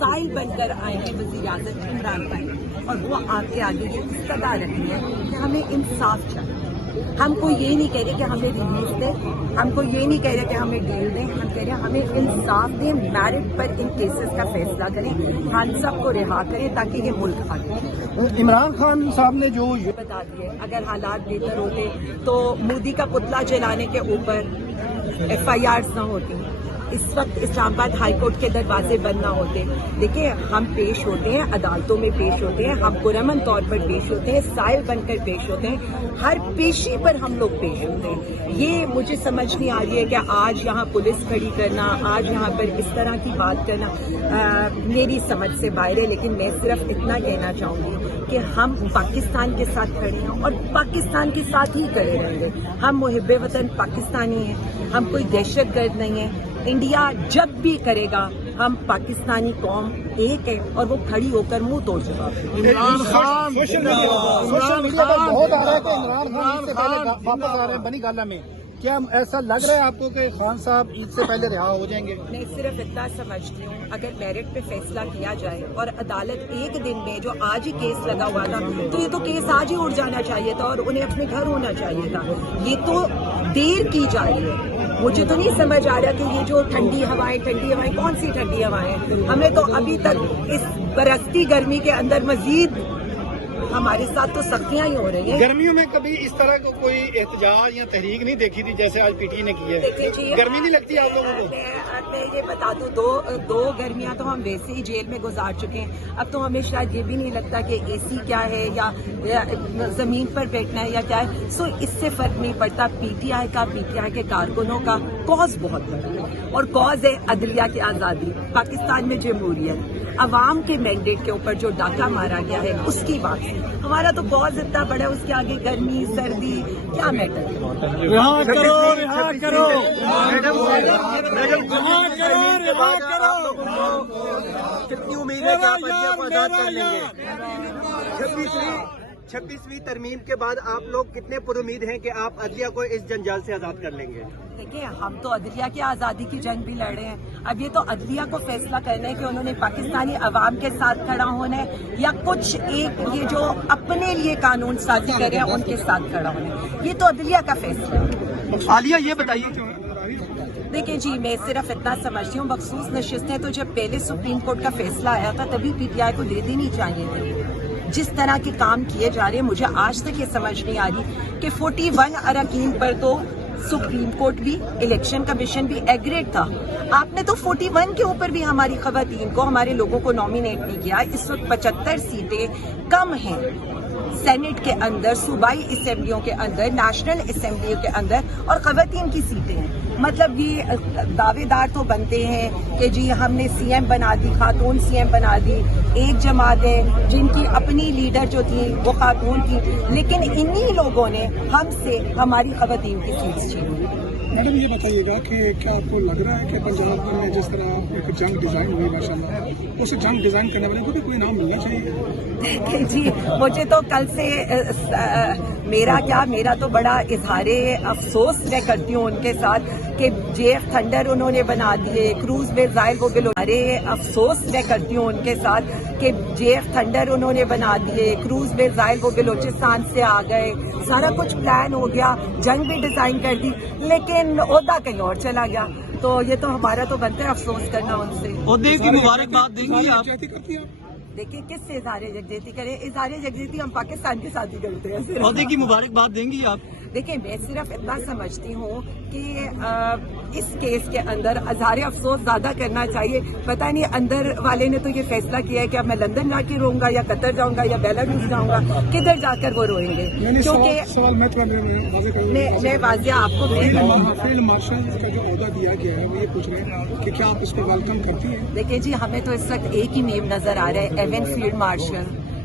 سائل بن کر آئے ہیں وزیر اعظم عمران بھائی، اور وہ آپ کے آگے یہ استدا رکھتی ہے کہ ہمیں انصاف چاہیے. ہم کو یہ نہیں کہہ رہے کہ ہمیں ریلیز دیں، ہم کو یہ نہیں کہہ رہے کہ ہمیں ڈیل دیں، ہم کہہ رہے ہیں ہمیں انصاف دیں، میرٹ پر ان کیسز کا فیصلہ کریں، خان صاحب کو رہا کریں تاکہ یہ ملک آگے. عمران خان صاحب نے جو بتا دیے اگر حالات بہتر ہوتے تو مودی کا پتلا جلانے کے اوپر FIRs نہ ہوتی، اس وقت اسلام آباد ہائی کورٹ کے دروازے بند نہ ہوتے. دیکھیں ہم پیش ہوتے ہیں، عدالتوں میں پیش ہوتے ہیں، ہم پرامن طور پر پیش ہوتے ہیں، سائل بن کر پیش ہوتے ہیں، ہر پیشی پر ہم لوگ پیش ہوتے ہیں. یہ مجھے سمجھ نہیں آ رہی ہے کہ آج یہاں پولیس کھڑی کرنا، آج یہاں پر اس طرح کی بات کرنا میری سمجھ سے باہر ہے. لیکن میں صرف اتنا کہنا چاہوں گی کہ ہم پاکستان کے ساتھ کھڑے ہیں اور پاکستان کے ساتھ ہی کھڑے رہیں گے. ہم محب وطن پاکستانی ہیں، ہم کوئی دہشت گرد نہیں ہیں. انڈیا جب بھی کرے گا ہم پاکستانی قوم ایک ہے اور وہ کھڑی ہو کر منہ توڑ جواب دے. عمران خان سوشل میڈیا پر بہت آ رہا ہے کہ عمران خان سے پہلے واپس آ رہے ہیں بنی گالا میں. کیا ایسا لگ رہا ہے آپ کو کہ خان صاحب عید سے پہلے رہا ہو جائیں گے؟ میں صرف اتنا سمجھتی ہوں اگر میرٹ پہ فیصلہ کیا جائے اور عدالت ایک دن میں جو آج ہی کیس لگا ہوا تھا تو یہ تو کیس آج ہی اٹھ جانا چاہیے تھا اور انہیں اپنے گھر ہونا چاہیے تھا. یہ تو دیر کی جا رہی ہے. مجھے تو نہیں سمجھ آ رہا کہ یہ جو ٹھنڈی ہوائیں کون سی ٹھنڈی ہوائیں ہیں. ہمیں تو ابھی تک اس برستی گرمی کے اندر مزید ہمارے ساتھ تو سختیاں ہی ہو رہی ہیں. گرمیوں میں کبھی اس طرح کو کوئی احتجاج یا تحریک نہیں دیکھی تھی جیسے آج PT نے کی ہے. گرمی نہیں لگتی آپ لوگوں کو؟ میں یہ بتا دوں دو گرمیاں تو ہم ویسے ہی جیل میں گزار چکے ہیں. اب تو ہمیں شاید یہ بھی نہیں لگتا کہ AC کیا ہے یا زمین پر بیٹھنا ہے یا کیا ہے. سو اس سے فرق نہیں پڑتا. PTI کے کارکنوں کا کاز بہت بڑا ہے اور کاز ہے عدلیہ کی آزادی، پاکستان میں جمہوریت. عوام کے مینڈیٹ کے اوپر جو ڈاکہ مارا گیا ہے اس کی بات ہے. ہمارا تو کاز اتنا بڑا ہے، اس کے آگے گرمی سردی کیا میٹر ہے. کتنی امید ہے کہ آپ عدلیہ کو آزاد کر لیں گے؟ 26ویں ترمیم کے بعد آپ لوگ کتنے پر امید ہیں کہ آپ عدلیہ کو اس جنجال سے آزاد کر لیں گے؟ دیکھیں ہم تو عدلیہ کی آزادی کی جنگ بھی لڑ رہے ہیں. اب یہ تو عدلیہ کو فیصلہ کرنا ہے کہ انہوں نے پاکستانی عوام کے ساتھ کھڑا ہونا ہے یا کچھ ایک یہ جو اپنے لیے قانون سازی کر رہے ہیں ان کے ساتھ کھڑا ہونا ہے. یہ تو عدلیہ کا فیصلہ ہے. عالیہ یہ بتائیے. دیکھیں جی میں صرف اتنا سمجھتی ہوں مخصوص نشستیں تو جب پہلے سپریم کورٹ کا فیصلہ آیا تھا تبھی PTI کو دے دینی چاہیے تھی. جس طرح کے کام کیے جا رہے ہیں مجھے آج تک یہ سمجھ نہیں آ رہی کہ 41 اراکین پر تو سپریم کورٹ بھی الیکشن کمیشن بھی ایگریڈ تھا. آپ نے تو 41 کے اوپر بھی ہماری خواتین کو ہمارے لوگوں کو نامینیٹ نہیں کیا. اس وقت 75 سیٹیں کم ہیں سینٹ کے اندر، صوبائی اسمبلیوں کے اندر، نیشنل اسمبلیوں کے اندر، اور خواتین کی سیٹیں ہیں. مطلب یہ دعوے دار تو بنتے ہیں کہ جی ہم نے CM بنا دی، خاتون CM بنا دی. ایک جماعت ہے جن کی اپنی لیڈر جو تھی وہ خاتون تھی، لیکن انہی لوگوں نے ہم سے ہماری خواتین کی سیٹس چھینی. میڈم یہ بتائیے گا کہ کیا آپ کو لگ رہا ہے کہ پنجاب میں جس طرح ایک جنگ ڈیزائن ہوئی ماشاء اللہ اس جنگ ڈیزائن کرنے والے کو بھی کوئی نام ملنا چاہیے؟ دیکھیں جی مجھے تو کل سے میرا تو بڑا اظہار افسوس میں کرتی ہوں ان کے ساتھ کہ JF تھنڈر انہوں نے بنا دیے، کروز میزائل وہ افسوس میں کرتی ہوں ان کے ساتھ کہ JF تھنڈر انہوں نے بنا دیے، کروز میزائل وہ بلوچستان سے آ گئے، سارا کچھ پلان ہو گیا، جنگ بھی ڈیزائن کر دی لیکن عہدہ کہیں اور چلا گیا. تو یہ تو ہمارا تو بنتا ہے افسوس کرنا ان سے. عہدے کی مبارکباد دیں گی آپ؟ دیکھیں کس سے اظہار یکجہتی کریں؟ اظہار یکجہتی ہم پاکستان کے ساتھ ہی کرتے ہیں. عہدے کی مبارکباد دیں گی آپ؟ دیکھیں میں صرف اتنا سمجھتی ہوں کہ اس کیس کے اندر اظہار افسوس زیادہ کرنا چاہیے. پتہ نہیں اندر والے نے تو یہ فیصلہ کیا ہے کہ اب میں لندن جا کے روؤں گا یا قطر جاؤں گا یا بیلاروس جاؤں گا، کدھر جا کر وہ روئیں گے. کیونکہ میں واضح آپ کو فیلڈ مارشل کا جو عہدہ دیا گیا ہے وہ یہ پوچھ رہے ہیں کہ کیا آپ اس کو ویلکم کرتی ہیں؟ دیکھیں جی ہمیں تو اس وقت ایک ہی نیم نظر آ رہا ہے، ایون فیلڈ مارشل.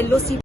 LOC